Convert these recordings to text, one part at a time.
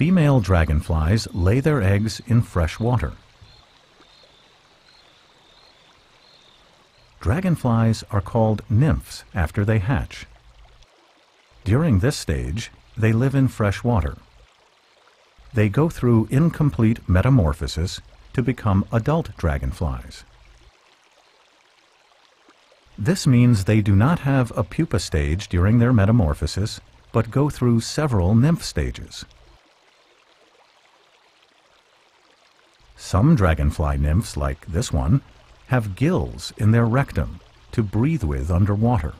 Female dragonflies lay their eggs in fresh water. Dragonflies are called nymphs after they hatch. During this stage, they live in fresh water. They go through incomplete metamorphosis to become adult dragonflies. This means they do not have a pupa stage during their metamorphosis, but go through several nymph stages. Some dragonfly nymphs, like this one, have gills in their rectum to breathe with underwater.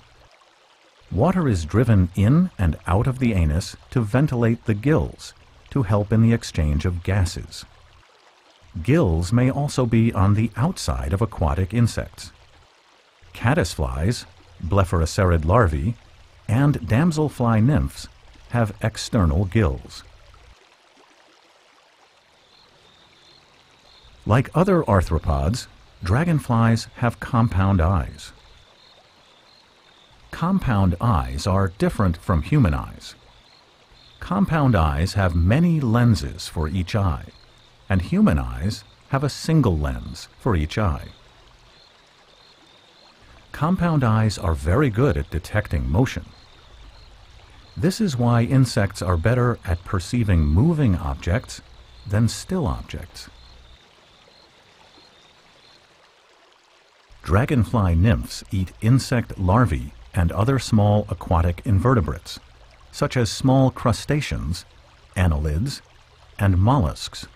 Water is driven in and out of the anus to ventilate the gills to help in the exchange of gases. Gills may also be on the outside of aquatic insects. Caddisflies, Blepharocerid larvae, and damselfly nymphs have external gills. Like other arthropods, dragonflies have compound eyes. Compound eyes are different from human eyes. Compound eyes have many lenses for each eye, and human eyes have a single lens for each eye. Compound eyes are very good at detecting motion. This is why insects are better at perceiving moving objects than still objects. Dragonfly nymphs eat insect larvae and other small aquatic invertebrates, such as small crustaceans, annelids, and mollusks.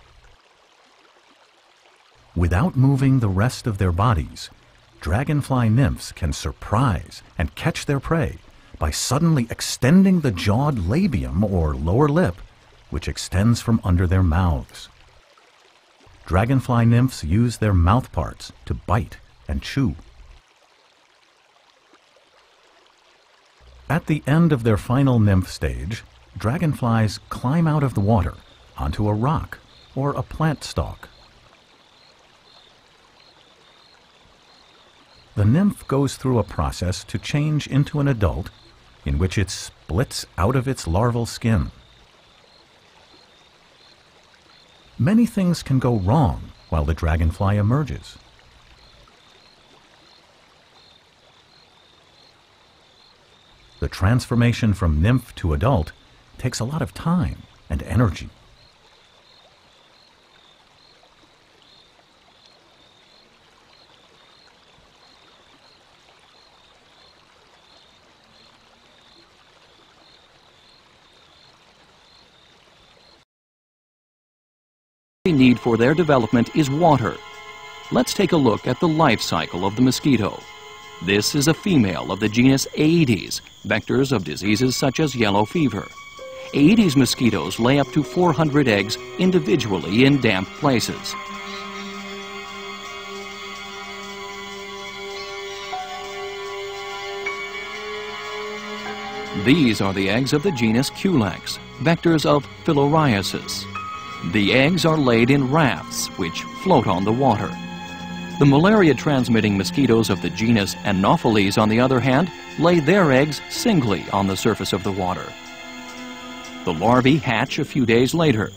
Without moving the rest of their bodies, dragonfly nymphs can surprise and catch their prey by suddenly extending the jawed labium or lower lip, which extends from under their mouths. Dragonfly nymphs use their mouth parts to bite and chew. At the end of their final nymph stage, dragonflies climb out of the water onto a rock or a plant stalk. The nymph goes through a process to change into an adult in which it splits out of its larval skin. Many things can go wrong while the dragonfly emerges. The transformation from nymph to adult takes a lot of time and energy. The need for their development is water. Let's take a look at the life cycle of the mosquito. This is a female of the genus Aedes, vectors of diseases such as yellow fever. Aedes mosquitoes lay up to 400 eggs individually in damp places. These are the eggs of the genus Culex, vectors of filariasis. The eggs are laid in rafts which float on the water. The malaria-transmitting mosquitoes of the genus Anopheles, on the other hand, lay their eggs singly on the surface of the water. The larvae hatch a few days later.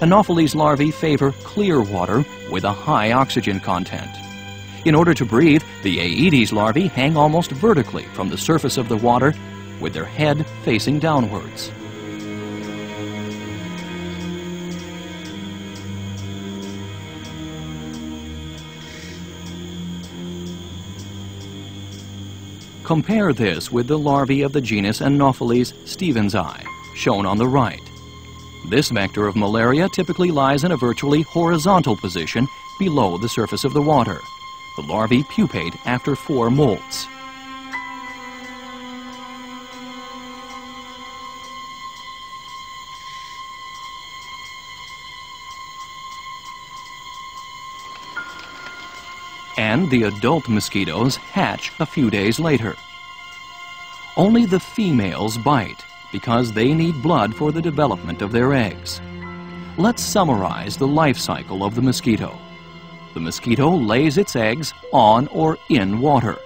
Anopheles larvae favor clear water with a high oxygen content. In order to breathe, the Aedes larvae hang almost vertically from the surface of the water with their head facing downwards. Compare this with the larvae of the genus Anopheles stevensii, shown on the right. This vector of malaria typically lies in a virtually horizontal position below the surface of the water. The larvae pupate after 4 molts. And the adult mosquitoes hatch a few days later. Only the females bite because they need blood for the development of their eggs. Let's summarize the life cycle of the mosquito. The mosquito lays its eggs on or in water.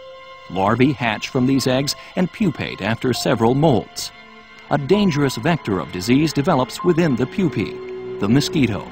Larvae hatch from these eggs and pupate after several molts. a dangerous vector of disease develops within the pupae, the mosquito.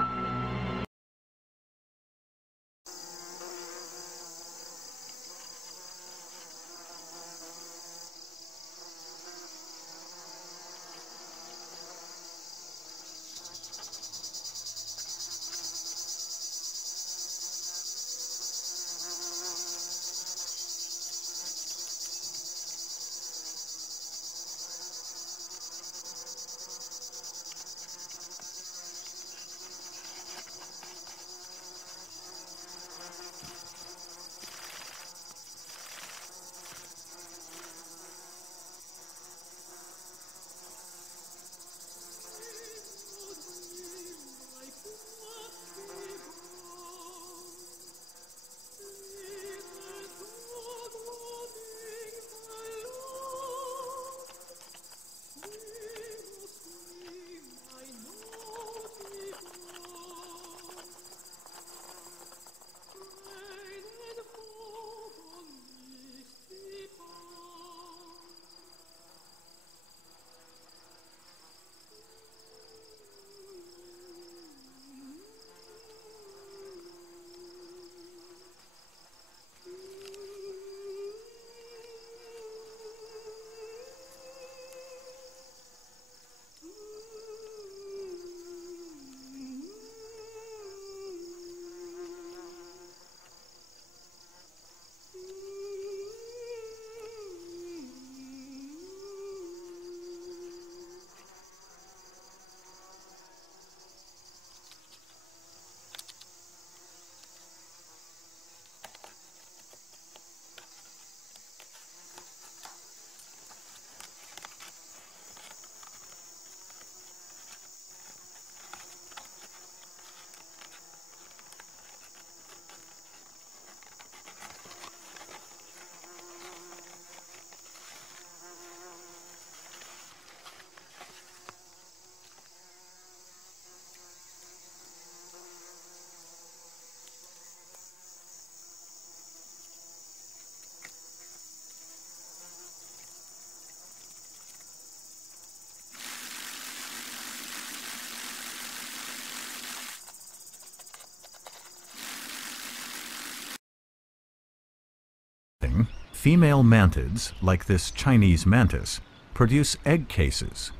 Female mantids, like this Chinese mantis, produce egg cases.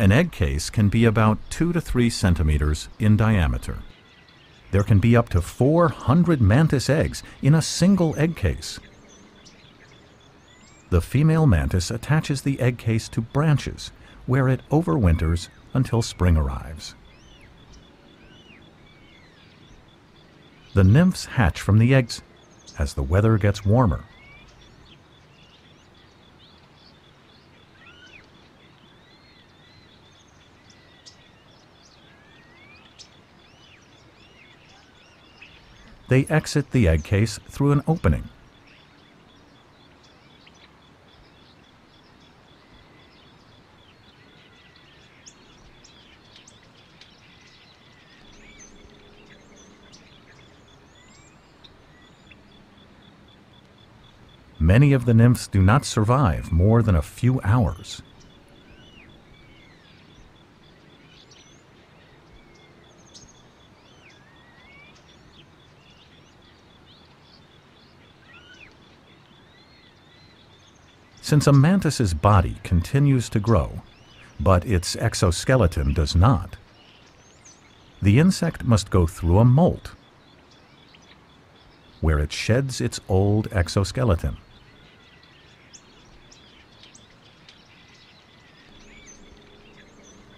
An egg case can be about 2 to 3 centimeters in diameter. There can be up to 400 mantis eggs in a single egg case. The female mantis attaches the egg case to branches, where it overwinters until spring arrives. The nymphs hatch from the eggs as the weather gets warmer. They exit the egg case through an opening. Many of the nymphs do not survive more than a few hours. Since a mantis's body continues to grow, but its exoskeleton does not, the insect must go through a molt, where it sheds its old exoskeleton.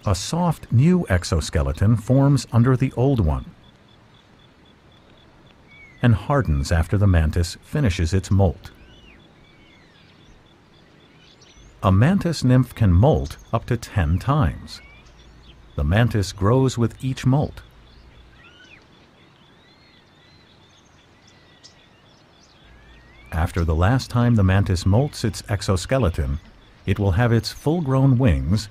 A soft new exoskeleton forms under the old one and hardens after the mantis finishes its molt. A mantis nymph can molt up to 10 times. The mantis grows with each molt. After the last time the mantis molts its exoskeleton, it will have its full-grown wings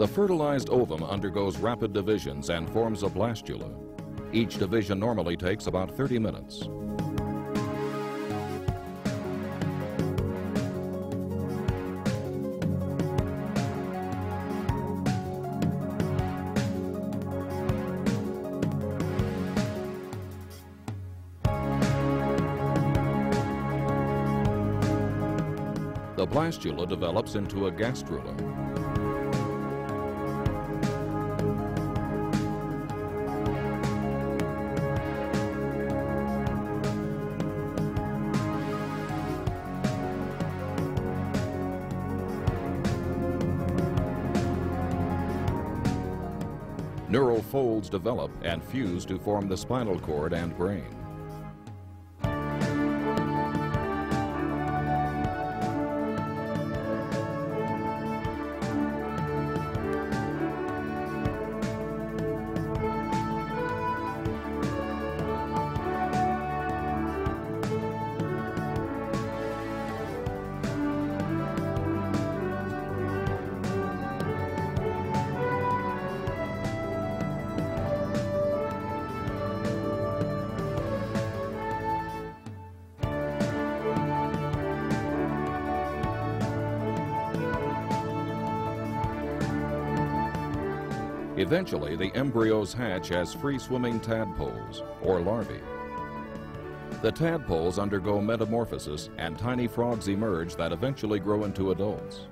The fertilized ovum undergoes rapid divisions and forms a blastula. Each division normally takes about 30 minutes. The blastula develops into a gastrula. Neural folds develop and fuse to form the spinal cord and brain. Eventually, the embryos hatch as free-swimming tadpoles, or larvae. The tadpoles undergo metamorphosis, and tiny frogs emerge that eventually grow into adults.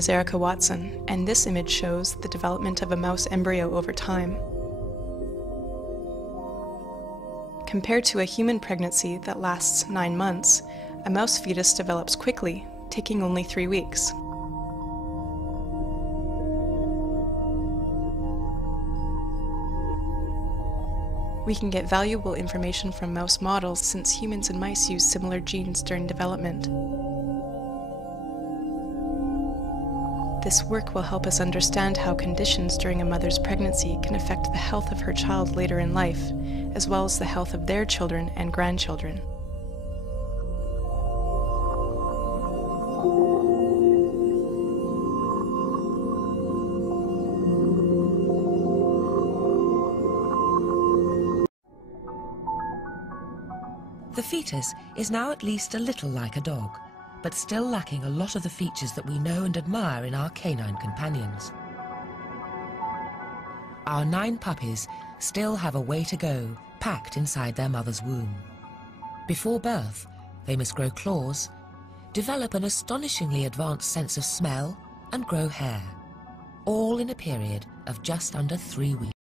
is Erica Watson, and this image shows the development of a mouse embryo over time. Compared to a human pregnancy that lasts 9 months, a mouse fetus develops quickly, taking only 3 weeks. We can get valuable information from mouse models since humans and mice use similar genes during development. This work will help us understand how conditions during a mother's pregnancy can affect the health of her child later in life, as well as the health of their children and grandchildren. The fetus is now at least a little like a dog, but still lacking a lot of the features that we know and admire in our canine companions. Our 9 puppies still have a way to go, packed inside their mother's womb. Before birth, they must grow claws, develop an astonishingly advanced sense of smell, and grow hair, all in a period of just under 3 weeks.